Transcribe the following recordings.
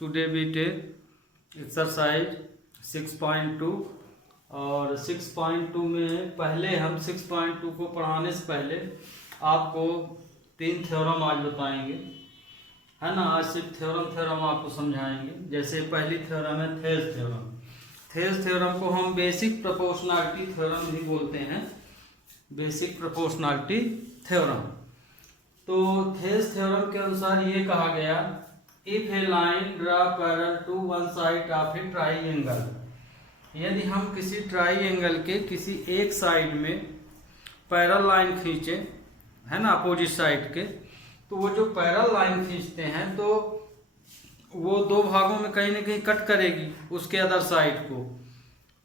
Today we take exercise 6.2 और 6.2 में पहले हम 6.2 को पढ़ाने से पहले आपको 3 थ्योरम आज बताएंगे, है ना। आज सिर्फ थ्योरम आपको समझाएंगे। जैसे पहली थ्योरम है थेज थ्योरम। थेज थ्योरम को हम बेसिक प्रोपोर्शनैलिटी थ्योरम भी बोलते हैं, बेसिक प्रोपोर्शनैलिटी थ्योरम। तो थेज थ्योरम के अनुसार ये कहा गया, if a line draw parallel to one side of a triangle, यदि हम किसी ट्राइएंगल के किसी एक साइड में पैरेलल लाइन खींचे, है ना, अपोजिट साइड के, तो वो जो पैरेलल लाइन खींचते हैं तो वो दो भागों में कहीं ना कहीं कट करेगी उसके अदर साइड को,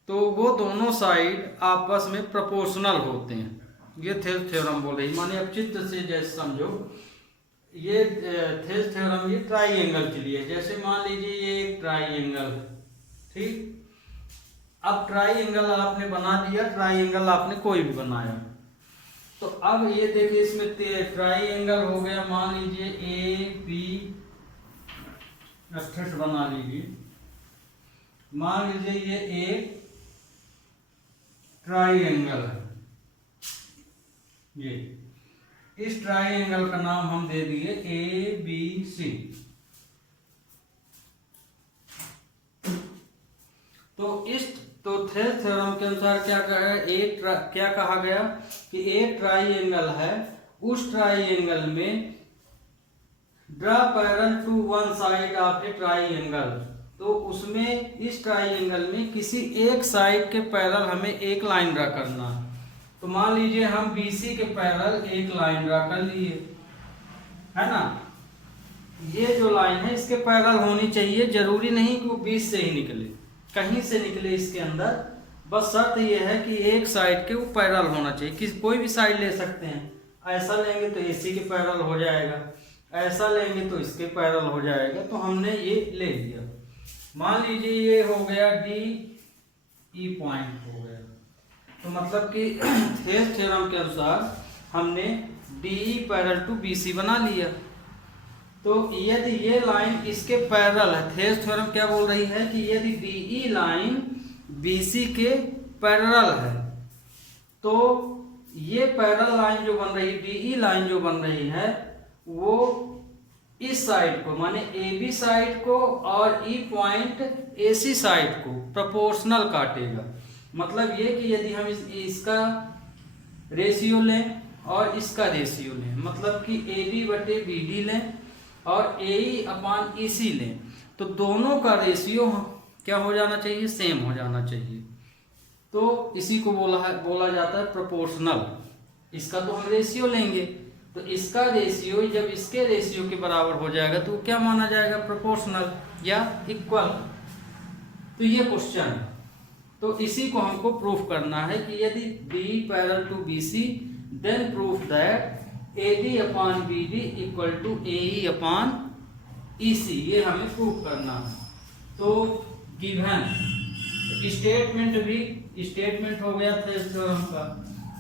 तो वो दोनों साइड आपस में प्रोपोर्शनल होते हैं। ये थेज थ्योरम बोल रही, माने अब चित्र से जैसे समझो, ये थेज थ्योरम ये ट्राइएंगल के लिए। जैसे मान लीजिए ये एक ट्राइएंगल है, ठीक। अब ट्राइएंगल आपने बना दिया, ट्राइएंगल आपने कोई भी बनाया, तो अब ये देखिए इसमें ट्राइएंगल हो गया, मान लीजिए ए बी, अच्छे से बना लीजिए। मान लीजिए ये एक ट्राइएंगल है, ये इस ट्राइएंगल का नाम हम दे दिए ए बी सी। तो थेज थ्योरम के अनुसार क्या कहा गया कि एक ट्राइएंगल है, उस ट्राइएंगल में draw parallel to one side of a triangle, तो उसमें इस ट्राइएंगल में किसी एक साइड के पैरेलल हमें एक लाइन ड्रा करना है। तो मान लीजिए हम BC के पैरेलल एक लाइन ड्रा कर लिए, है ना। ये जो लाइन है इसके पैरेलल होनी चाहिए, जरूरी नहीं कि वो 20 से ही निकले, कहीं से निकले इसके अंदर, बस शर्त ये है कि एक साइड के वो पैरेलल होना चाहिए। कोई भी साइड ले सकते हैं, ऐसा लेंगे तो AC के पैरेलल हो जाएगा, ऐसा लेंगे तो इसके पैरेलल हो जाएगा। तो हमने ये ले लिया, मान लीजिए ये हो गया DE पॉइंट हो गया, तो मतलब कि थेज थ्योरम के अनुसार हमने DE पैरेलल टू BC बना लिया। तो यदि ये लाइन इसके पैरेलल है, थेज थ्योरम क्या बोल रही है कि यदि DE लाइन BC के पैरेलल है, तो ये पैरेलल लाइन जो बन रही, DE लाइन जो बन रही है, वो इस साइड को, माने AB साइड को और E पॉइंट AC साइड को प्रोपोर्शनल काटेगा। मतलब ये कि यदि हम इसका रेशियो लें और इसका रेशियो लें, मतलब कि AB बटे BD लें और AE अपान EC लें, तो दोनों का रेशियो क्या हो जाना चाहिए, सेम हो जाना चाहिए। तो इसी को बोला जाता है प्रोपोर्शनल। इसका तो हम रेशियो लेंगे, तो इसका रेशियो जब इसके रेशियो के बराबर हो जाएगा तो क्या माना जाएगा, प्रोपोर्शनल या इक्वल। तो ये क्वेश्चन है, तो इसी को हमको प्रूफ करना है कि यदि DE parallel to BC, then proof that AD upon BD equal to AE upon EC, ये हमें प्रूफ करना है। तो गिवन स्टेटमेंट हो गया था इस थ्योरम का।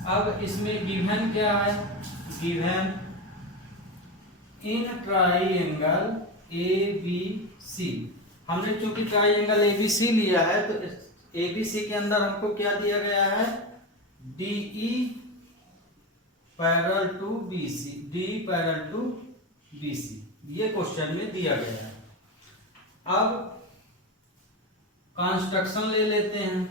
अब इसमें गिवन क्या है, गिवन इन ट्राइएंगल ABC, हमने चूंकि ट्राइएंगल ABC लिया है, तो ABC के अंदर हमको क्या दिया गया है, DE parallel to BC, DE parallel to BC, ये क्वेश्चन में दिया गया है। अब कंस्ट्रक्शन ले लेते हैं।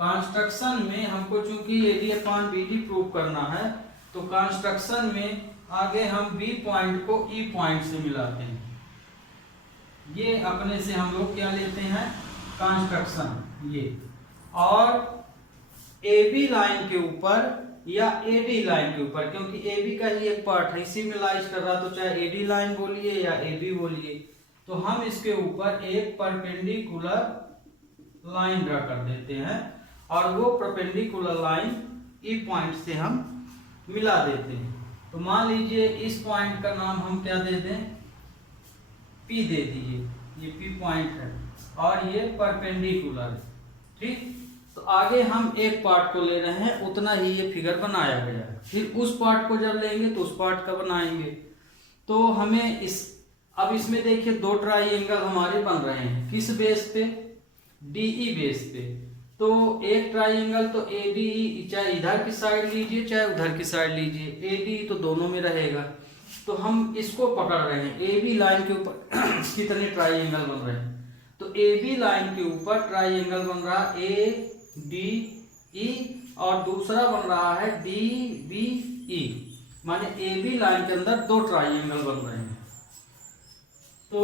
कंस्ट्रक्शन में हमको चूंकि AD अपॉन BD प्रूव करना है, तो कंस्ट्रक्शन में आगे हम B पॉइंट को E पॉइंट से मिलाते हैं। ये अपने से हम लोग क्या लेते हैं, कंस्ट्रक्शन ये, और AB लाइन के ऊपर या AD लाइन के ऊपर, क्योंकि AB का ही एक पार्ट है, इसी में लाइज कर रहा, तो चाहे AD लाइन बोलिए या AB बोलिए, तो हम इसके ऊपर एक परपेंडिकुलर लाइन ड्रा कर देते हैं और वो परपेंडिकुलर लाइन E पॉइंट से हम मिला देते हैं। तो मान लीजिए इस पॉइंट का नाम हम क्या दे दें, P दे दीजिए, ये P पॉइंट है और ये परपेंडिकुलर है, ठीक। तो आगे हम एक पार्ट को ले रहे हैं, उतना ही ये फिगर बनाया गया है, फिर उस पार्ट को जब लेंगे तो उस पार्ट का बनाएंगे। तो हमें इस अब इसमें देखिए दो ट्राइंगल हमारे बन रहे हैं, किस बेस पे? डीई बेस पे। तो एक ट्राइंगल तो एडीई, चाहे इधर की साइड लीजिए चाहे उधर की साइड लीजिए, एडीई तो दोनों में रहेगा। तो हम इसको पकड़ रहे हैं, ए बी लाइन के ऊपर कितने ट्राइंगल बन रहे हैं? तो ए बी लाइन के ऊपर ट्राइंगल बन रहा है ए डी ई, और दूसरा बन रहा है डी बी ई, माने ए बी लाइन के अंदर दो ट्राइंगल बन रहे हैं। तो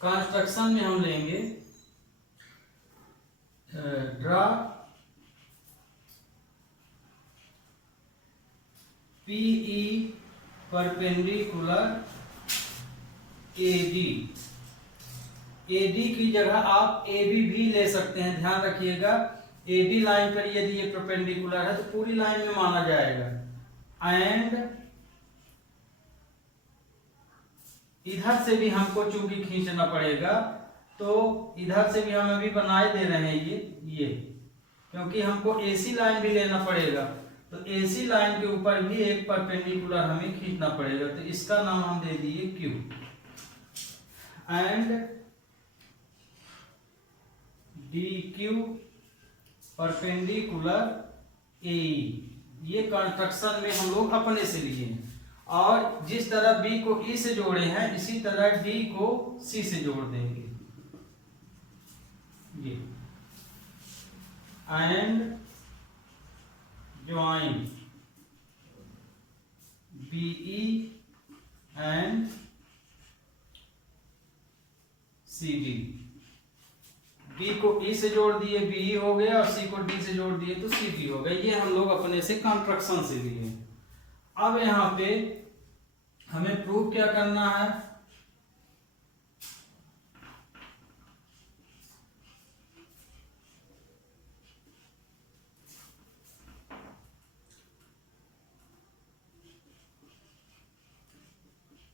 कंस्ट्रक्शन में हम लेंगे draw PE perpendicular AD. AD की जगह आप एबी भी ले सकते हैं, ध्यान रखिएगा। एडी लाइन पर यदि ये परपेंडिकुलर है तो पूरी लाइन में माना जाएगा। एंड इधर से भी हमको चूंकि खींचना पड़ेगा, तो इधर से भी हम अभी बनाए दे रहे हैं ये क्योंकि हमको एसी लाइन भी लेना पड़ेगा। तो एसी लाइन के ऊपर भी एक परपेंडिकुलर हमें खींचना पड़ेगा, तो इसका नाम हम दे दिए Q. And D Q perpendicular A, ये कंस्ट्रक्शन में हम लोग अपने से लिए हैं। और जिस तरह बी को ई से जोड़े हैं, इसी तरह डी को सी से जोड़ देंगे ये। And join BE and C D. B को ई से जोड़ दिए, बीई हो गया, और सी को डी से जोड़ दिए तो सी डी हो गया। ये हम लोग अपने से कंस्ट्रक्शन से लिए। अब यहां पे हमें प्रूव क्या करना है?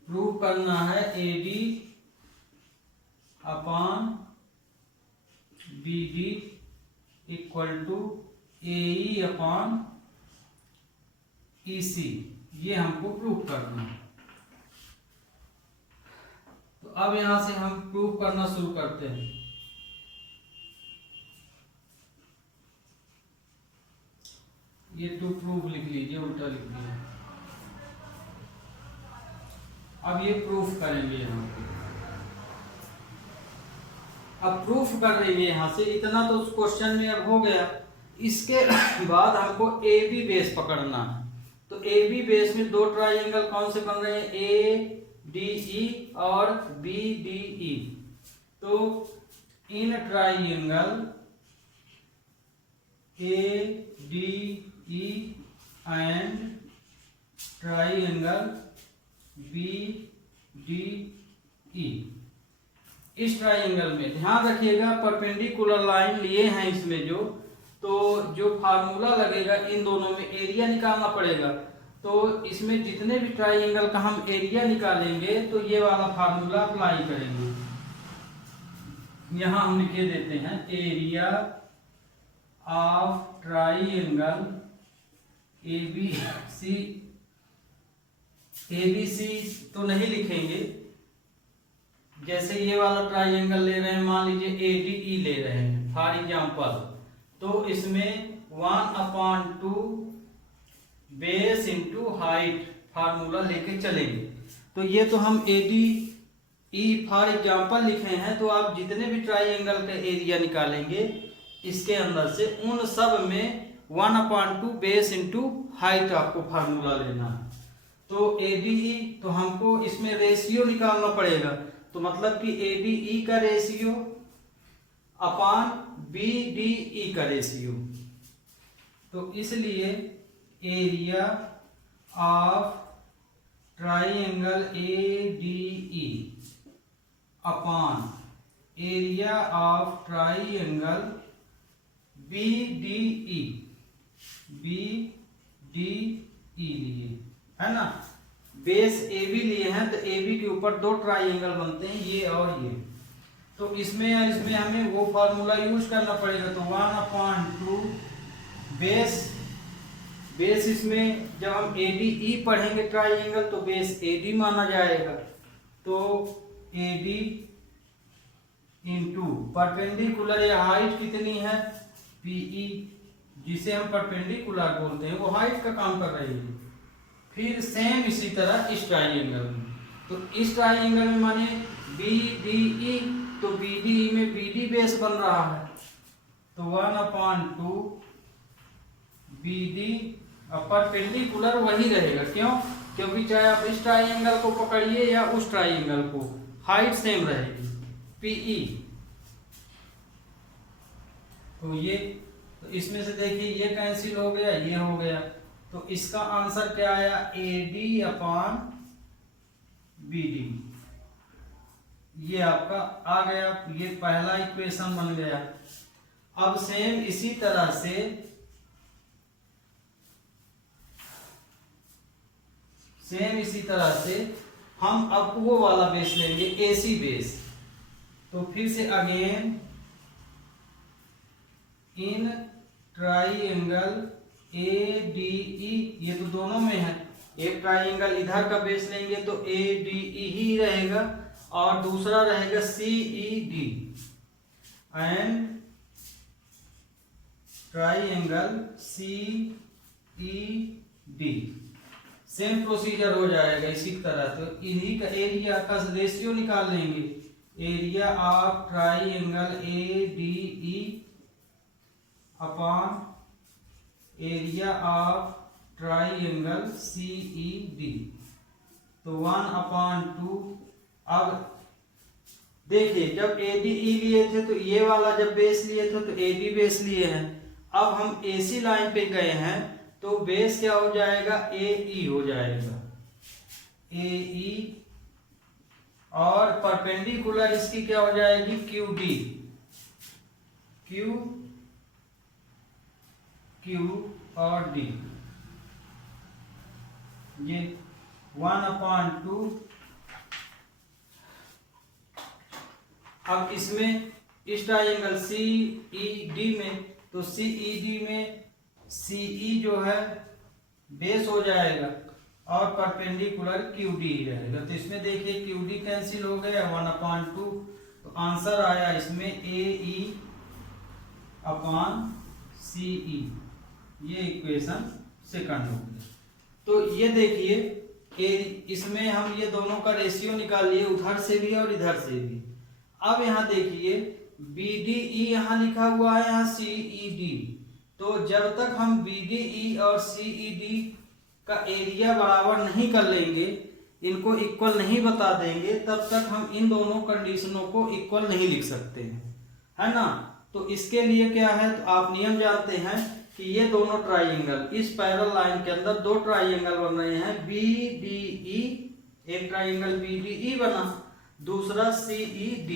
प्रूव करना है AD upon BD equal to AE upon EC. ये हमको प्रूव करना है। तो अब यहां से हम प्रूव करना शुरू करते हैं। ये टू प्रूव लिख लीजिए, उल्टा लिख दिया। अब ये प्रूफ करेंगे यहाँ पे। अब प्रूफ कर देंगे यहां से, इतना तो उस क्वेश्चन में अब हो गया। इसके बाद हमको ए बी बेस पकड़ना है। तो ए बी बेस में दो ट्राइंगल कौन से बन रहे हैं? ए डी ई और बी डी ई। तो in triangle A D E and triangle B D E, इस ट्राइंगल में ध्यान रखिएगा परपेंडिकुलर लाइन लिए हैं इसमें जो फार्मूला लगेगा, इन दोनों में एरिया निकालना पड़ेगा। तो इसमें जितने भी ट्राइंगल का हम एरिया निकालेंगे तो ये वाला फार्मूला अप्लाई करेंगे। यहां हम लिखे देते हैं area of triangle ABC. ABC तो नहीं लिखेंगे, जैसे ये वाला ट्राइंगल ले रहे हैं, मान लीजिए एडीई ले रहे हैं फॉर एग्जांपल, तो इसमें 1/2 बेस इंटू हाइट फार्मूला लेके चलेंगे। तो ये तो हम एडीई फॉर एग्जांपल लिखे हैं। तो आप जितने भी ट्राइंगल का एरिया निकालेंगे इसके अंदर से, उन सब में 1/2 बेस इंटू हाइट आपको फार्मूला लेना है। तो एडीई तो हमको इसमें रेशियो निकालना पड़ेगा। तो मतलब कि एडीई का रेशियो अपान बीडीई का रेशियो। तो इसलिए area of triangle ADE upon area of triangle BDE लिए, है ना। बेस ए बी लिए हैं, तो ए बी के ऊपर दो ट्राइंगल बनते हैं, ये और ये। तो इसमें हमें वो फार्मूला यूज करना पड़ेगा। तो 1/2 बेस इसमें जब हम ADE पढ़ेंगे ट्राइंगल तो बेस AD माना जाएगा। तो तो AD इंटू परपेंडिकुलर या हाइट कितनी है PE, जिसे हम परपेंडिकुलर बोलते हैं, वो हाइट का काम कर रही है। फिर सेम इसी तरह इस ट्राइंगल में, तो इस ट्राइंगल में माने BDE, तो BDE में BD बेस बन रहा है, तो 1/2 BD परपेंडिकुलर वही रहेगा। क्यों? क्योंकि चाहे आप इस ट्राइंगल को पकड़िए या उस ट्राइंगल को, हाइट सेम रहेगी PE। तो ये, तो इसमें से देखिए ये कैंसिल हो गया, ये हो गया, तो इसका आंसर क्या आया AD/BD, ये आपका आ गया, ये पहला इक्वेशन बन गया। अब सेम इसी तरह से हम अब वो वाला बेस लेंगे AC बेस। तो फिर से अगेन इन ट्राइंगल ADE, ये तो दोनों में है, एक ट्राइंगल इधर का बेस लेंगे तो ADE ही रहेगा और दूसरा रहेगा CED, and triangle CED। Same procedure हो जाएगा इसी तरह। तो इन्हीं का एरिया का रेशियो निकाल लेंगे, area of triangle ADE upon area of triangle CED, तो 1/2। अब देखिए जब ADE लिए थे तो ये वाला जब बेस लिए थे तो AD बेस लिए हैं, अब हम AC लाइन पे गए हैं तो बेस क्या हो जाएगा AE हो जाएगा, AE, और परपेंडिकुलर इसकी क्या हो जाएगी QD, Q और D, ये 1/2। अब इसमें इस ट्राइंगल CED में, तो CED में CE जो है बेस हो जाएगा और परपेंडिकुलर QD रहेगा। तो इसमें देखिए QD कैंसिल हो गया 1/2, तो आंसर आया इसमें AE/CE, ये इक्वेशन सेकंड हो गया। तो ये देखिए इसमें हम ये दोनों का रेशियो निकाल लिए, उधर से भी और इधर से भी। अब यहाँ देखिए BDE यहाँ लिखा हुआ है, यहाँ CED, तो जब तक हम BDE और CED का एरिया बराबर नहीं कर लेंगे, इनको इक्वल नहीं बता देंगे, तब तक हम इन दोनों कंडीशनों को इक्वल नहीं लिख सकते हैं, है ना। तो इसके लिए क्या है, तो आप नियम जानते हैं कि ये दोनों ट्राइंगल, इस पैरेलल लाइन के अंदर दो ट्राइंगल बन रहे हैं BDE, एक ट्राइंगल BDE बना, दूसरा CED,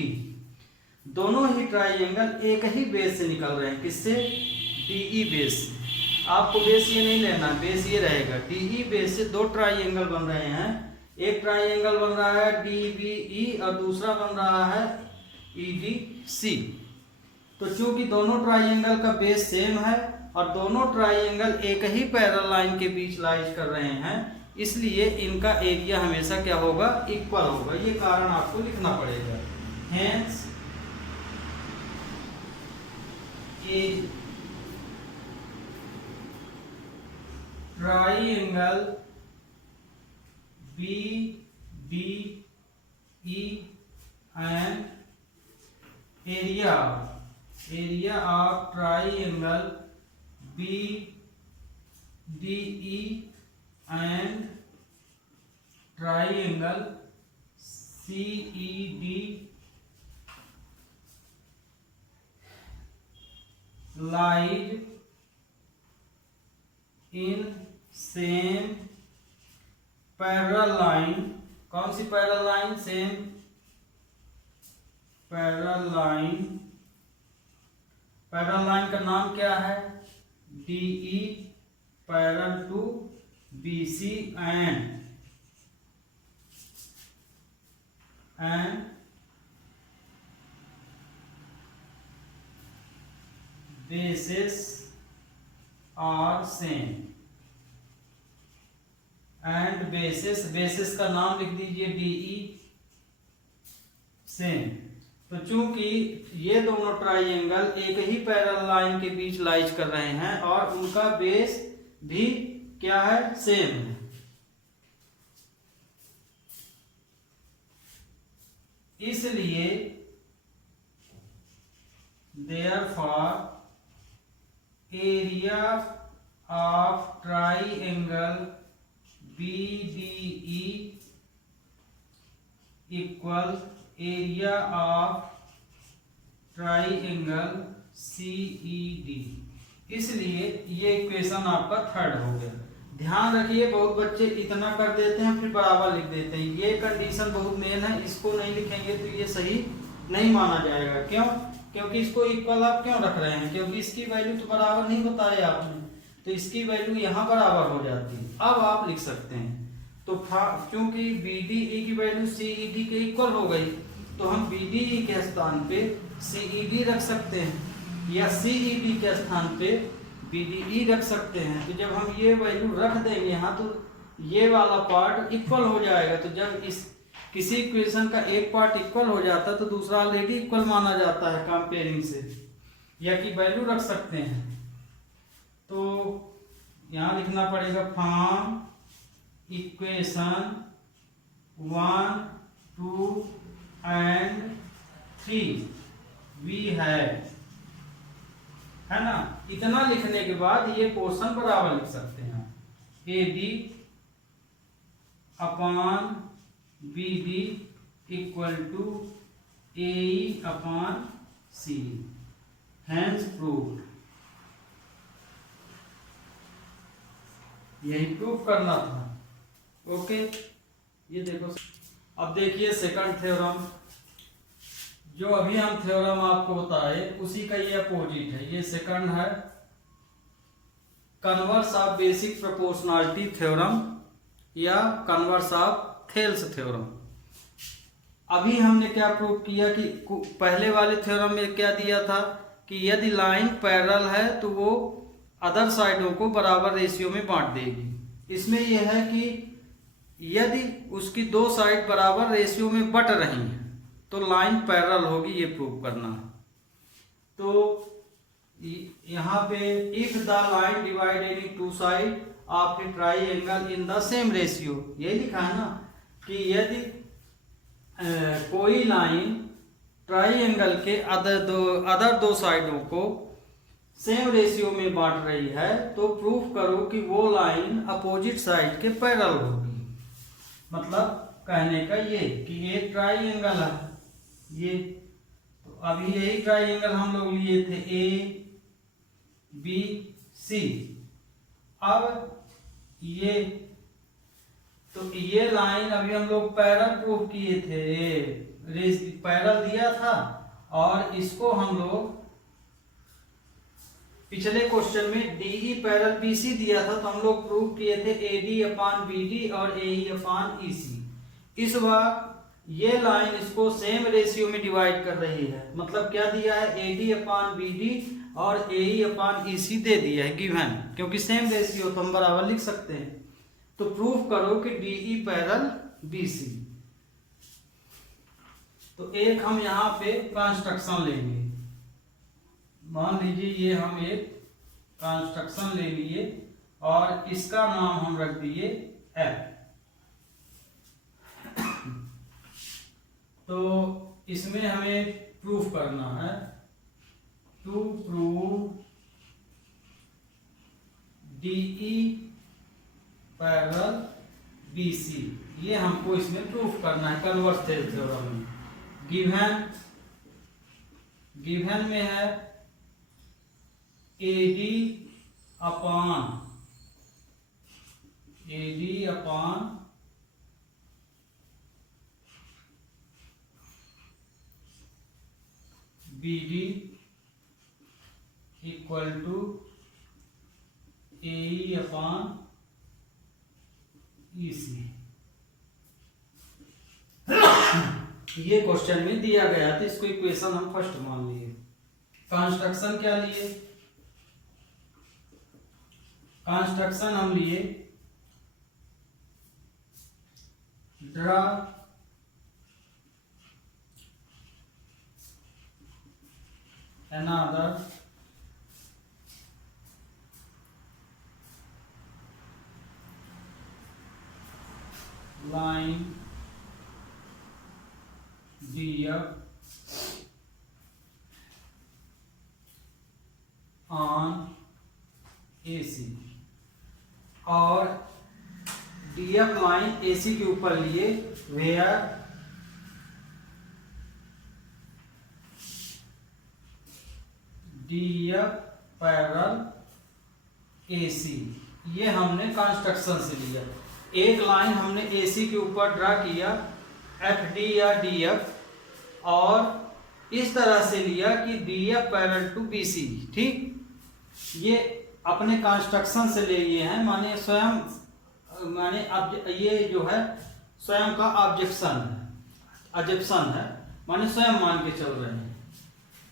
दोनों ही ट्राइंगल एक ही बेस से निकल रहे हैं, किससे, DE बेस। आपको बेस ये नहीं लेना, बेस ये रहेगा, DE बेस से दो ट्राइंगल बन रहे हैं, एक ट्राइंगल बन रहा है DBE और दूसरा बन रहा है EDC। तो चूंकि दोनों ट्राइंगल का बेस सेम है और दोनों ट्राइंगल एक ही पैरेलल लाइन के बीच लाइज कर रहे हैं, इसलिए इनका एरिया हमेशा क्या होगा, इक्वल होगा। ये कारण आपको लिखना पड़ेगा। Hence triangle BDE and area of triangle BDE and triangle CED lies in same parallel line। कौन सी parallel line, same parallel line. Parallel line का नाम क्या है, DE parallel to BC and bases are same। And bases, bases का नाम लिख दीजिए DE, सेम। तो चूंकि ये दोनों ट्राइंगल एक ही पैरेलल लाइन के बीच लाइज कर रहे हैं और उनका बेस भी क्या है, सेम है, इसलिए therefore area of triangle BDE equal area of triangle CED। इसलिए ये इक्वेशन आपका थर्ड हो गया। ध्यान रखिए, बहुत बच्चे इतना कर देते हैं फिर बराबर लिख देते हैं। ये कंडीशन बहुत मेन है, इसको नहीं लिखेंगे तो ये सही नहीं माना जाएगा। क्यों? क्योंकि इसको इक्वल आप क्यों रख रहे हैं, क्योंकि इसकी वैल्यू तो बराबर नहीं बताई आपने, तो इसकी वैल्यू यहाँ बराबर हो जाती है। अब आप लिख सकते हैं, तो क्योंकि BDE की वैल्यू CED के इक्वल हो गई, तो हम BDE के स्थान पे CED रख सकते हैं या CED के स्थान पे BDE रख सकते हैं। तो जब हम ये वैल्यू रख देंगे यहाँ, तो ये वाला पार्ट इक्वल हो जाएगा। तो जब इस किसी इक्वेशन का एक पार्ट इक्वल हो जाता है तो दूसरा ऑलरेडी इक्वल माना जाता है कंपेयरिंग से, या की वैल्यू रख सकते हैं। तो यहाँ लिखना पड़ेगा फ्रॉम इक्वेशन 1, 2 एंड 3 वी है ना। इतना लिखने के बाद ये पोर्शन बराबर लिख सकते हैं, AD upon BD equal to AE upon C, hence proved. यही प्रूफ करना था। ओके, ये देखो। अब देखिए सेकंड थ्योरम, जो अभी हम थ्योरम आपको बताए उसी का ये अपोजिट है। ये सेकंड है, converse of basic proportionality theorem या कन्वर्स ऑफ थेल्स थ्योरम। अभी हमने क्या प्रूव किया कि पहले वाले थ्योरम में क्या दिया था कि यदि लाइन पैरेलल है तो वो अदर साइडों को बराबर रेशियो में बांट देगी। इसमें यह है कि यदि उसकी दो साइड बराबर रेशियो में बट रही हैं तो लाइन पैरेलल होगी, ये प्रूव करना है। तो यहाँ पे if the line divide any two side of A triangle in the same ratio, यही लिखा है ना कि यदि कोई लाइन ट्राइंगल के अदर दो साइडों को सेम रेशियो में बांट रही है तो प्रूफ करो कि वो लाइन अपोजिट साइड के पैरेलल होगी। मतलब कहने का ये कि ये ट्राइंगल है, ये तो अभी यही ट्राइंगल हम लोग लिए थे ABC। अब ये तो ये लाइन अभी हम लोग पैरेलल प्रूफ किए थे, पैरेलल दिया था, और इसको हम लोग पिछले क्वेश्चन में DE पैरेलल BC दिया था, तो हम लोग प्रूफ किए थे AD अपॉन BD और AE अपॉन EC। इस बार ये लाइन इसको सेम रेशियो में डिवाइड कर रही है। मतलब क्या दिया है, AD अपॉन BD और AE अपॉन EC दे दिया है गिवन, क्योंकि सेम रेशियो तो हम बराबर लिख सकते हैं। तो प्रूफ करो कि DE पैरेलल BC। तो एक हम यहाँ पे कंस्ट्रक्शन लेंगे। मान लीजिए ये हम एक कंस्ट्रक्शन ले लिए और इसका नाम हम रख दिए F। तो इसमें हमें प्रूफ करना है, to prove DE parallel BC, ये हमको इसमें प्रूफ करना है कन्वर्स थ्योरम में। गिवन में है AD upon BD equal to AE upon EC। ये क्वेश्चन में दिया गया था, इसको इक्वेशन हम फर्स्ट मान लिए। कंस्ट्रक्शन क्या लिए, कंस्ट्रक्शन हम लिए draw another line DF on AC और DF लाइन AC के ऊपर लिए where DF पैरेलल AC, ये हमने कंस्ट्रक्शन से लिया। एक लाइन हमने AC के ऊपर ड्रा किया FD या DF और इस तरह से लिया कि DF पैरेलल टू BC, ठीक। ये अपने कंस्ट्रक्शन से ले लिए हैं, माने स्वयं, माने ये जो है स्वयं का ऑब्जेक्शन है, माने स्वयं मान के चल रहे हैं।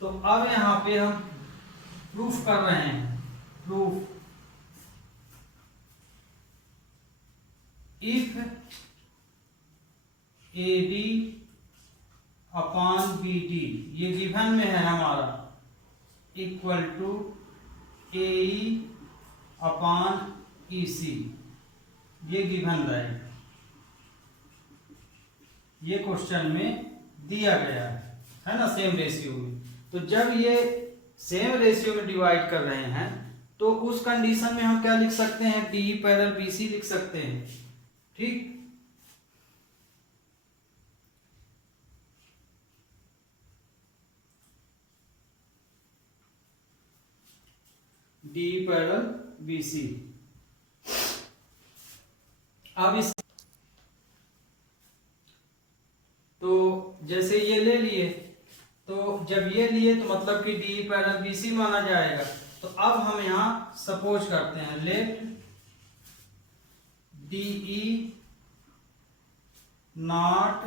तो अब यहाँ पे हम प्रूफ कर रहे हैं, proof if AD upon BD, ये गिवन में है हमारा, equal to AE upon EC, ये गिवन रहेगा, ये क्वेश्चन में दिया गया है ना, सेम रेशियो में। तो जब ये सेम रेशियो में डिवाइड कर रहे हैं तो उस कंडीशन में हम क्या लिख सकते हैं, DE पैरेलल BC लिख सकते हैं, ठीक। DE parallel BC। अब इस तो जैसे ये ले लिए, तो जब ये लिए तो मतलब कि DE पैरेलल BC माना जाएगा। तो अब हम यहां सपोज करते हैं, let DE not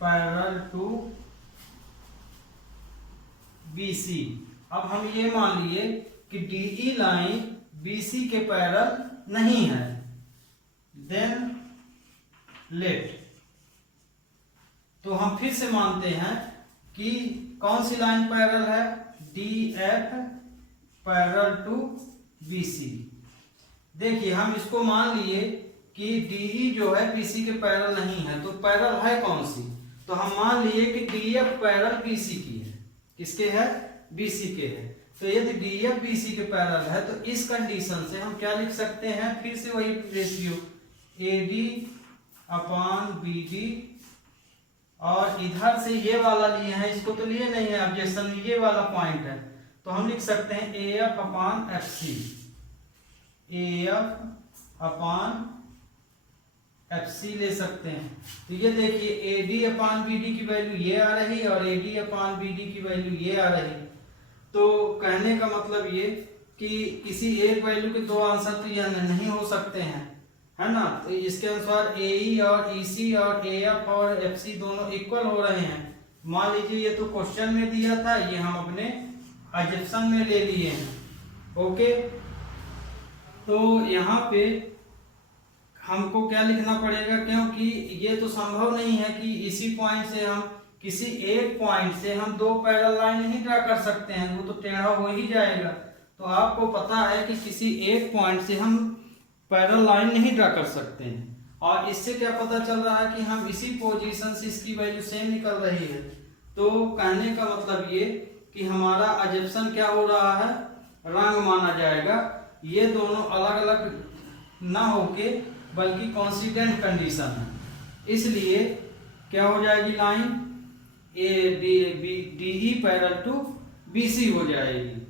parallel to BC। अब हम ये मान लिए कि DE लाइन BC के पैरेलल नहीं है, देन लेट, तो हम फिर से मानते हैं कि कौन सी लाइन पैरेलल है, DF पैरेलल टू BC। देखिए हम इसको मान लिए कि DE जो है BC के पैरेलल नहीं है, तो पैरेलल है कौन सी, तो हम मान लिए कि DF पैरेलल BC की है, किसके है, BC के है। तो यदि DF BC के पैरेलल है तो इस कंडीशन से हम क्या लिख सकते हैं, फिर से वही रेशियो AD अपॉन BD, और इधर से ये वाला लिए हैं, इसको तो लिए नहीं है ऑब्जेक्शन, ये वाला पॉइंट है, तो हम लिख सकते हैं AF upon FC, AF upon FC ले सकते हैं। तो ये देखिए AD अपॉन BD की वैल्यू ये आ रही और AD अपॉन BD की वैल्यू ये आ रही। तो कहने का मतलब ये कि किसी एक वैल्यू के दो आंसर तो यह नहीं हो सकते हैं, है ना। तो इसके अनुसार AE और EC और AF और FC दोनों इक्वल हो रहे हैं। मान लीजिए ये तो क्वेश्चन में दिया था, ये हम अपने ऑब्जेक्शन में ले लिए हैं, ओके। तो यहाँ पे हमको क्या लिखना पड़ेगा, क्योंकि ये तो संभव नहीं है कि इसी पॉइंट से हम, किसी एक पॉइंट से हम दो पैरेलल लाइन नहीं ड्रा कर सकते हैं, वो तो टेढ़ा हो ही जाएगा। तो आपको पता है कि किसी एक पॉइंट से हम पैरेलल लाइन नहीं ड्रा कर सकते हैं, और इससे क्या पता चल रहा है कि हम इसी पोजीशन से इसकी वैल्यू सेम निकल रही है। तो कहने का मतलब ये कि हमारा अजम्पशन क्या हो रहा है, रंग माना जाएगा। ये दोनों अलग अलग ना होके बल्कि कॉन्सिडेंट कंडीशन है, इसलिए क्या हो जाएगी, line DE parallel to BC हो जाएगी।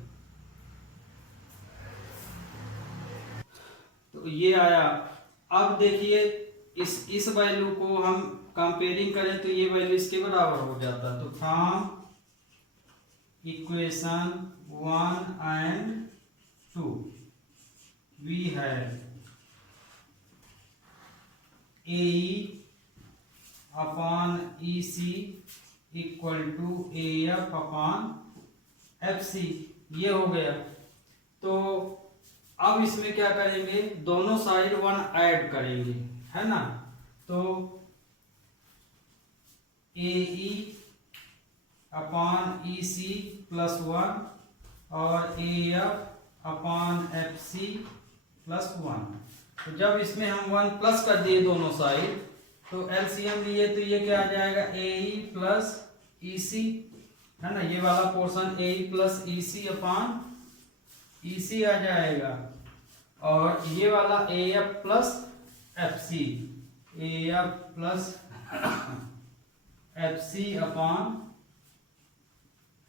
तो ये आया। अब देखिए इस वैल्यू को हम कंपेयरिंग करें तो ये वैल्यू इसके बराबर हो जाता। तो from equation 1 and 2 we have AE upon EC equal to AF upon FC, ये हो गया। तो अब इसमें क्या करेंगे, दोनों साइड 1 ऐड करेंगे, है ना। तो AE upon E C plus 1 और A F upon F C plus 1। तो जब इसमें हम 1 प्लस कर दिए दोनों साइड तो एलसीएम लिए तो ये क्या आ जाएगा, ए ई प्लस ई सी, है ना, ये वाला portion A E plus E C upon E C आ जाएगा, और ये वाला A F plus F C, A F plus F C upon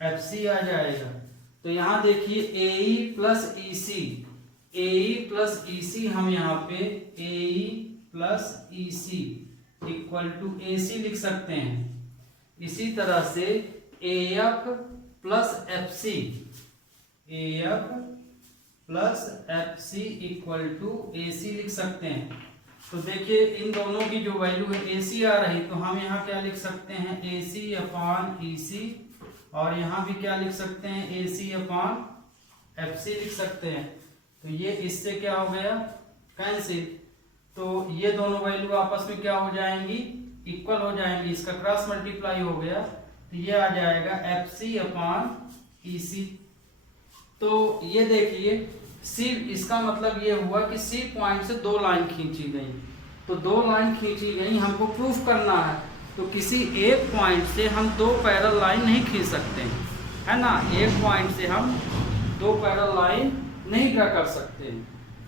F C आ जाएगा। तो यहाँ देखिए ए ई प्लस ई सी, ए ई प्लस ई सी हम यहाँ पे A E plus E C equal to A C लिख सकते हैं। इसी तरह से A F plus F C, A F plus F C equal to A C लिख सकते हैं। तो देखिए इन दोनों की जो वैल्यू है ए सी आ रही, तो हम यहाँ क्या लिख सकते हैं, ए सी अपॉन ई सी, और यहाँ भी क्या लिख सकते हैं, ए सी अपॉन एफ सी लिख सकते हैं। तो ये इससे क्या हो गया, कैंसिल। तो ये दोनों वैल्यू आपस में क्या हो जाएंगी, इक्वल हो जाएंगी, इसका क्रॉस मल्टीप्लाई हो गया, तो ये आ जाएगा एफ सी अपॉन ई सी। तो ये देखिए सी, इसका मतलब ये हुआ कि सी पॉइंट से 2 लाइन खींची गई, तो 2 लाइन खींची गई, हमको प्रूफ करना है। तो किसी एक पॉइंट से हम 2 पैरेलल लाइन नहीं खींच सकते हैं, है ना, एक पॉइंट से हम 2 पैरेलल लाइन नहीं ड्रा कर सकते।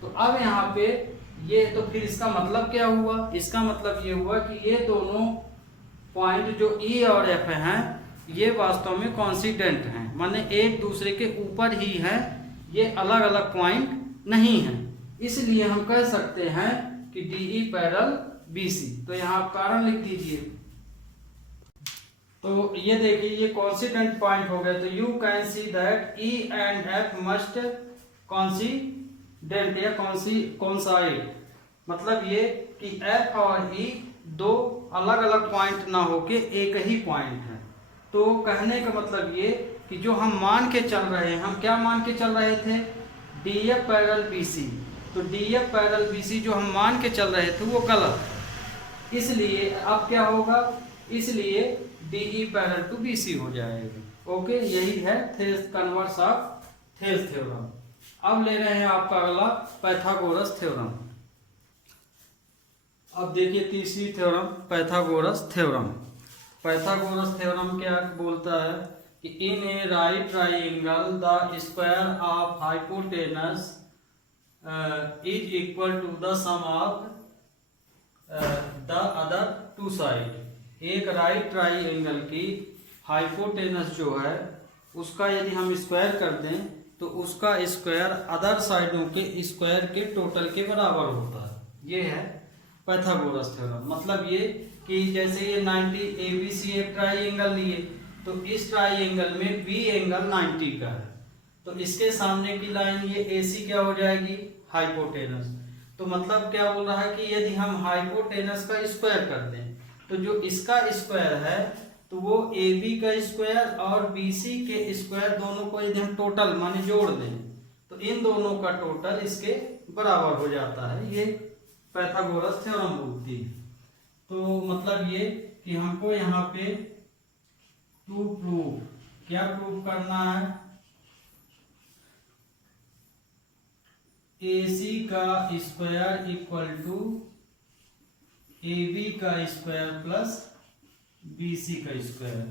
तो अब यहाँ पे ये, तो फिर इसका मतलब क्या हुआ, इसका मतलब ये हुआ कि ये दोनों पॉइंट जो ई और एफ हैं ये वास्तव में कॉन्सिडेंट हैं, माने एक दूसरे के ऊपर ही हैं, ये अलग अलग पॉइंट नहीं हैं। इसलिए हम कह सकते हैं कि D E parallel B C. तो यहाँ आप कारण लिख दीजिए। तो ये देखिए ये कॉन्सिडेंट पॉइंट हो गए, तो you can see that E and F must coincident या कॉन्साइड, मतलब ये कि एफ और ई 2 अलग अलग पॉइंट ना होके एक ही पॉइंट है। तो कहने का मतलब ये कि जो हम मान के चल रहे हैं, हम क्या मान के चल रहे थे, D F parallel B C. तो D F parallel B C जो हम मान के चल रहे थे वो गलत है, इसलिए अब क्या होगा, इसलिए D E parallel to B C हो जाएगा। ओके, यही है this converse of this theorem. अब ले रहे हैं आपका अगला पाइथागोरस थ्योरम। अब देखिए तीसरी theorem Pythagoras theorem. Pythagoras theorem क्या बोलता है कि in a right triangle the square of hypotenuse is equal to the sum of the other 2 side. एक राइट ट्राइंगल की हाइपोटेनस जो है उसका यदि हम स्क्वायर कर दें तो उसका स्क्वायर अदर साइडों के स्क्वायर के टोटल के बराबर होता है। ये है पाइथागोरस थ्योरम। मतलब ये कि जैसे ये 90 ABC एक ट्राइंगल लिए, तो इस ट्राइंगल में बी एंगल 90 का है, तो इसके सामने की लाइन ये AC क्या हो जाएगी, हाइपोटेनस। तो मतलब क्या बोल रहा है कि यदि हम हाइपोटेनस का स्क्वायर कर दें तो जो इसका स्क्वायर है तो वो AB का स्क्वायर और BC के स्क्वायर दोनों को यदि हम टोटल माने जोड़ दें तो इन दोनों का टोटल इसके बराबर हो जाता है। ये पाइथागोरस थ्योरम बोलती है। तो मतलब ये कि हमको यहाँ पे टू प्रूव, क्या प्रूव करना है, AC का स्क्वायर इक्वल टू AB का स्क्वायर प्लस BC का स्क्वायर,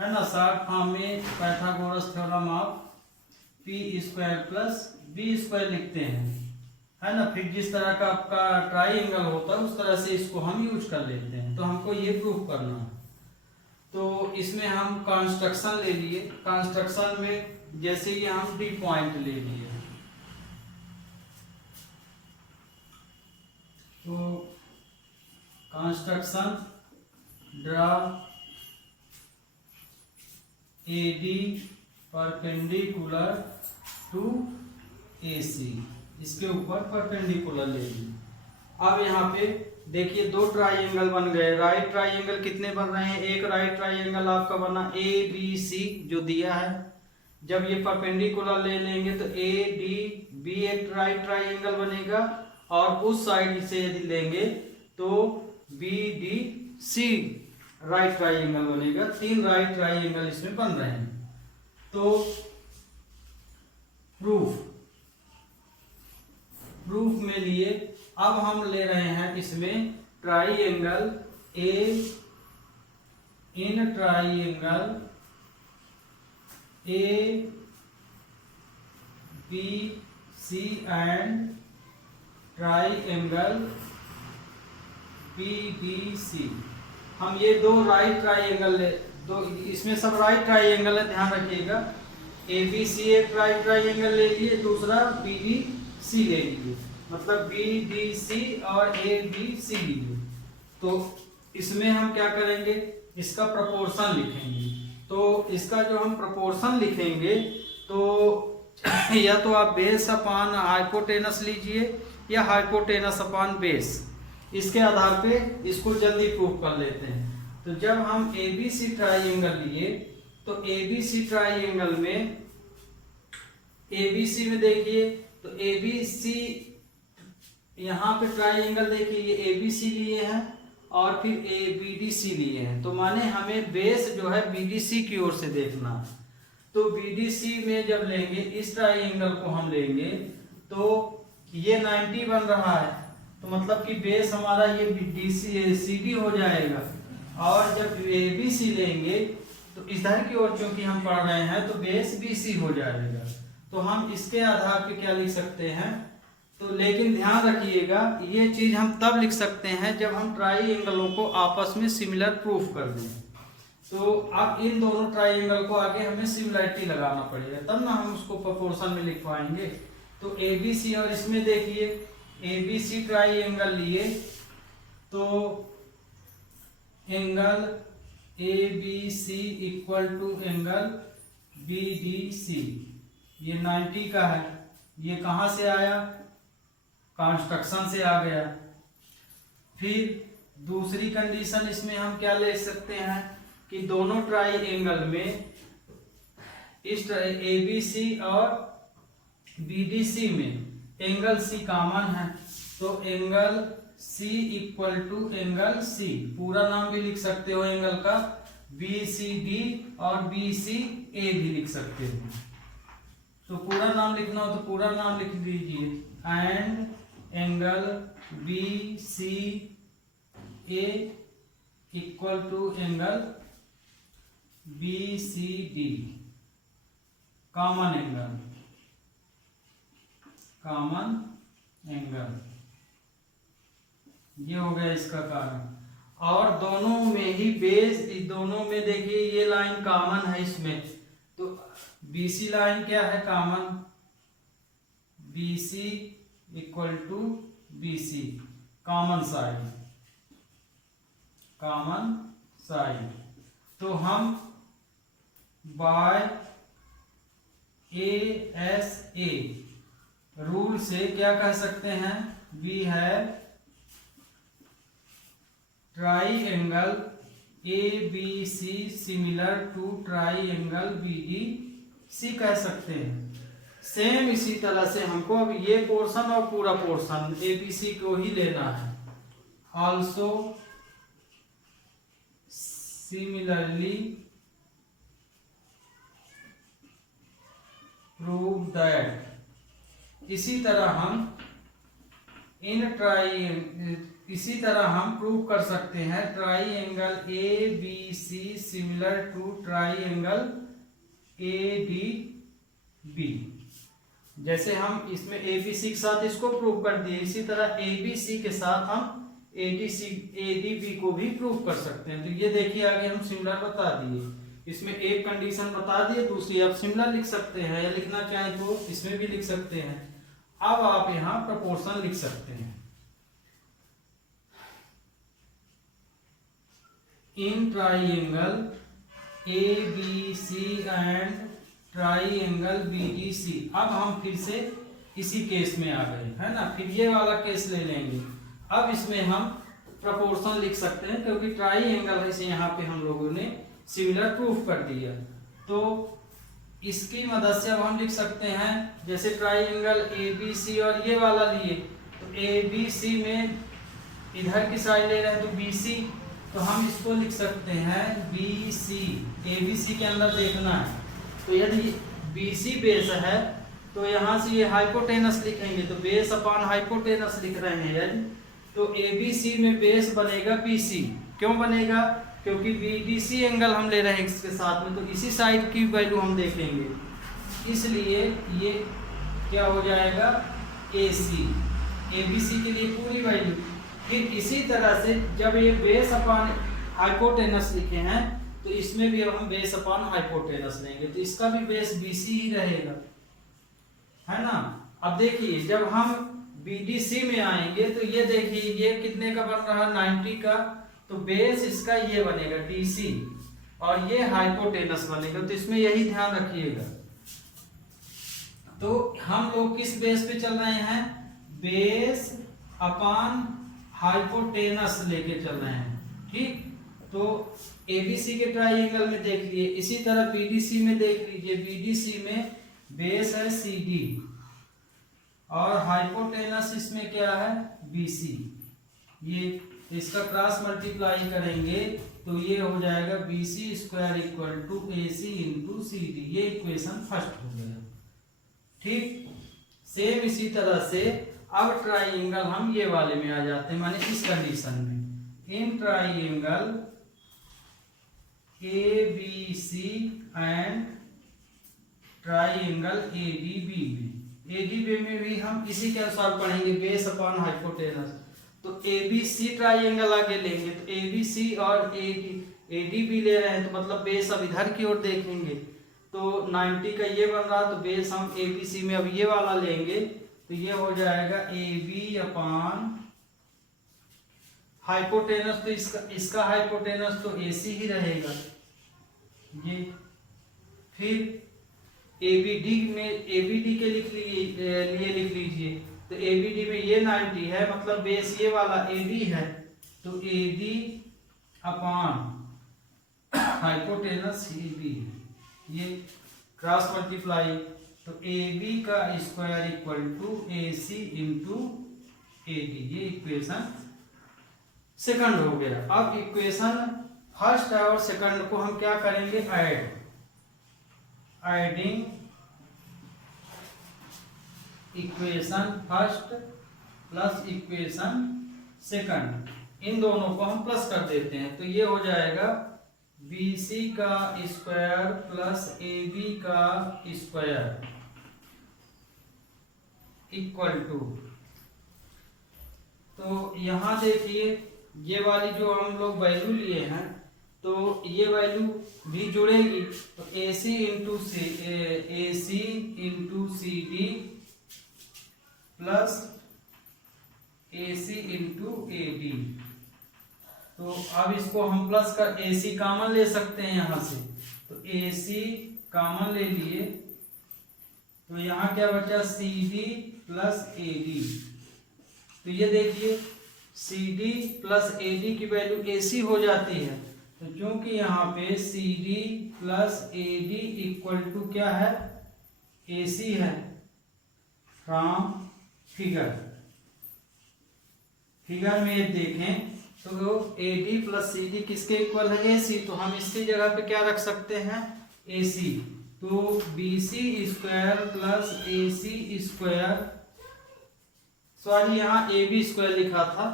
है ना। शॉर्ट फॉर्म में Pythagoras theorem of P square plus B square लिखते हैं, है ना। फिर जिस तरह का आपका ट्राइंगल होता है उस तरह से इसको हम यूज कर लेते हैं। तो हमको ये प्रूफ करना है। तो इसमें हम कंस्ट्रक्शन ले लिए। कंस्ट्रक्शन में जैसे ये हम डी पॉइंट ले लिए, तो construction draw AD perpendicular to AC, इसके ऊपर परपेंडिकुलर ले ली। अब यहाँ पे देखिए 2 ट्राइंगल बन गए। राइट ट्राइंगल कितने बन रहे हैं, एक राइट ट्राइंगल आपका बना ABC जो दिया है। जब ये परपेंडिकुलर ले लेंगे तो ADB एक राइट ट्राइंगल बनेगा, और उस साइड से यदि लेंगे तो BDC राइट ट्राइंगल बनेगा, 3 राइट ट्राइंगल इसमें बन रहे हैं। तो प्रूफ में लिए, अब हम ले रहे हैं इसमें triangle A, in triangle A B C and triangle B D C. हम ये 2 राइट ट्राइंगल ले, दो इसमें सब राइट ट्राइंगल है, ध्यान रखिएगा। ए बी सी एक राइट ट्राइंगल ले लिए, दूसरा बी डी सी ले लिए, मतलब बी डी सी और ए बी सी लिए। तो इसमें हम क्या करेंगे, इसका प्रोपोर्शन लिखेंगे। तो इसका जो हम प्रोपोर्शन लिखेंगे, तो या तो आप बेस अपान हाइपोटेनस लीजिए या हाइपोटेनस अपान बेस, इसके आधार पे इसको जल्दी प्रूफ कर लेते हैं। तो जब हम एबीसी ट्राइंगल लिए, तो एबीसी ट्राइंगल में, एबीसी में देखिए, तो एबीसी यहाँ पे ट्राइंगल देखिए, ये एबीसी लिए हैं और फिर ए बी डी सी लिए हैं। तो माने हमें बेस जो है बीडीसी की ओर से देखना। तो बीडीसी में जब लेंगे, इस ट्राइंगल को हम लेंगे, तो ये 90 बन रहा है, तो मतलब कि बेस हमारा ये बीडीसी सीडी हो जाएगा। और जब एबीसी लेंगे, तो इधर की ओर चूंकि हम पढ़ रहे हैं, तो बेस बीसी हो जाएगा। तो हम इसके आधार पे क्या लिख सकते हैं, तो लेकिन ध्यान रखिएगा, ये चीज हम तब लिख सकते हैं जब हम ट्राइंगलों को आपस में सिमिलर प्रूफ कर दें। तो अब इन दोनों ट्राइंगल को आगे हमें सिमिलरिटी लगाना पड़ेगा, तब ना हम उसको प्रोपोर्शन में लिख पाएंगे। तो एबीसी, और इसमें देखिए एबीसी ट्राइंगल लिए, तो angle A B C equal to angle B D C, ये 90 का है। ये कहाँ से आया, कंस्ट्रक्शन से आ गया। फिर दूसरी कंडीशन इसमें हम क्या ले सकते हैं कि दोनों ट्राइंगल में, इस एबीसी और बीडीसी में एंगल सी कॉमन है, तो angle C equal to angle C, पूरा नाम भी लिख सकते हो एंगल का, बी सी डी और बी सी ए भी लिख सकते हो। तो पूरा नाम लिखना हो तो पूरा नाम लिख दीजिए, and angle B C A equal to angle B C D, common angle, ये हो गया इसका कारण। और दोनों में ही बेस, दोनों में देखिए ये लाइन कॉमन है इसमें, तो बीसी लाइन क्या है common, BC equal to BC, common side. तो हम बाय ए रूल से क्या कह सकते हैं, we have triangle A B C similar to triangle B D C कह सकते हैं। सेम इसी तरह से हमको अब ये पोर्शन और पूरा पोर्शन ए बी सी को ही लेना है। ऑल्सो सिमिलरली प्रूव दैट, इसी तरह हम प्रूव कर सकते हैं triangle A B C similar to triangle A D B. जैसे हम इसमें ए बी सी के साथ इसको प्रूव कर दिए, इसी तरह ए बी सी के साथ हम ए डी बी को भी प्रूव कर सकते हैं। तो ये देखिए आगे हम सिमिलर बता दिए, इसमें एक कंडीशन बता दिए, दूसरी आप सिमिलर लिख सकते हैं, या लिखना चाहें तो इसमें भी लिख सकते हैं। अब आप यहाँ प्रोपोर्शन लिख सकते हैं, in triangle A B C and triangle B D C. अब हम फिर से इसी केस में आ गए, है ना, फिर ये वाला केस ले लेंगे। अब इसमें हम प्रोपोर्शन लिख सकते हैं, क्योंकि ट्राइंगल है, इसे यहाँ पे हम लोगों ने सिमिलर प्रूफ कर दिया। तो इसकी मदद से अब हम लिख सकते हैं, जैसे ट्राइंगल ए बी सी और ये वाला लिए, तो ए बी सी में इधर की साइड ले रहे हैं तो बी सी, तो हम इसको लिख सकते हैं बी सी। ए बी सी के अंदर देखना है, तो यदि बी सी बेस है तो यहाँ से ये हाइपोटेनस लिखेंगे, तो बेस अपॉन हाइपोटेनस लिख रहे हैं यदि, तो ए बी सी में बेस बनेगा बी सी। क्यों बनेगा? क्योंकि बी डी सी एंगल हम ले रहे हैं इसके साथ में, तो इसी साइड की वैल्यू हम देखेंगे, इसलिए ये क्या हो जाएगा ए सी, ए बी सी के लिए पूरी वैल्यू। फिर इसी तरह से जब ये बेस अपॉन हाइपोटेनस लिखे हैं तो इसमें भी अब हम बेस अपॉन हाइपोटेनस लेंगे, तो इसका भी बेस बी सी ही रहेगा, है ना। अब देखिए जब हम BDC में आएंगे तो ये देखिए ये कितने का बन रहा है 90 का, तो बेस इसका ये बनेगा DC और ये हाइपोटेनस बनेगा, तो इसमें यही ध्यान रखिएगा। तो हम लोग किस बेस पे चल रहे हैं? बेस अपॉन हाइपोटेनस लेके चल रहे हैं, ठीक। तो ABC के ट्राइंगल में देख लिए, इसी तरह BDC में देख लीजिए, BDC में बेस है CD और हाइपोटेनस इसमें क्या है BC। ये इसका क्रॉस मल्टीप्लाई करेंगे तो ये हो जाएगा BC square equal to AC into CD। ये इक्वेशन फर्स्ट हो गया, ठीक। सेम इसी तरह से अब ट्राइंगल हम ये वाले में आ जाते हैं, माने इस कंडीशन में, in triangle ABC and triangle ADB में, ADB में भी हम इसी के अनुसार पढ़ेंगे, बेस अपॉन हाइपोटेनस। तो ABC ट्राइंगल आगे लेंगे, तो ABC और ADB ले रहे हैं, तो मतलब बेस अब इधर की ओर देखेंगे, तो 90 का ये बन रहा, तो बेस हम ABC में अब ये वाला लेंगे, तो ये हो जाएगा AB अपॉन हाइपोटेनस, तो इसका हाइपोटेनस तो AC ही रहेगा ये। फिर ABD में ABD के लिए लिख लीजिए, तो ABD में ये 90 है, मतलब बेस ये वाला AD है, तो AD अपॉन हाइपोटेनस AB है, ये क्रॉस मल्टीप्लाई, तो AB का square equal to AC into AD। ये इक्वेशन सेकंड हो गया। अब इक्वेशन फर्स्ट और सेकंड को हम क्या करेंगे? Adding equation first plus equation second, इन दोनों को हम प्लस कर देते हैं, तो ये हो जाएगा BC का स्क्वायर प्लस AB का स्क्वायर इक्वल टू, तो यहां देखिए ये वाली जो हम लोग वैल्यू लिए हैं, तो ये वैल्यू भी जुड़ेगी, तो AC into CD plus AC into AD। तो अब इसको हम प्लस कर AC कॉमन ले सकते हैं यहाँ से, तो AC कॉमन ले लिए, तो यहाँ क्या बचा CD प्लस AD। तो ये देखिए CD प्लस AD की वैल्यू AC हो जाती है, तो क्योंकि यहाँ पे CD plus AD equal to क्या है? AC है, फ्रॉम फिगर में देखें तो AD प्लस CD किसके इक्वल है? AC, तो हम इसकी जगह पे क्या रख सकते हैं? AC, तो BC square plus AC square, sorry यहाँ AB स्क्वायर लिखा था,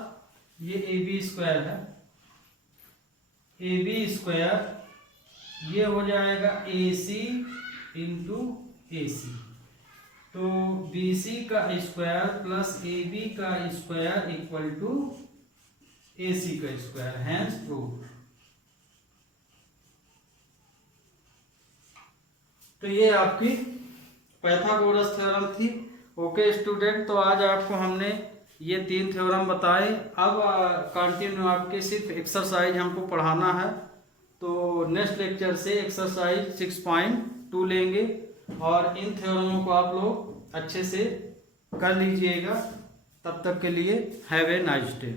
ये AB स्क्वायर है, AB स्क्वायर ये हो जाएगा AC इंटू AC, तो BC का स्क्वायर प्लस AB का स्क्वायर इक्वल टू AC का स्क्वायर, हैंस प्रूफ। तो ये आपकी पाइथागोरस थ्योरम थी। ओके स्टूडेंट, तो आज आपको हमने ये 3 थ्योरम बताए। अब कंटिन्यू आपके सिर्फ एक्सरसाइज हमको पढ़ाना है, तो नेक्स्ट लेक्चर से एक्सरसाइज 6.2 लेंगे और इन थ्योरमों को आप लोग अच्छे से कर लीजिएगा। तब तक के लिए हैव ए नाइस डे।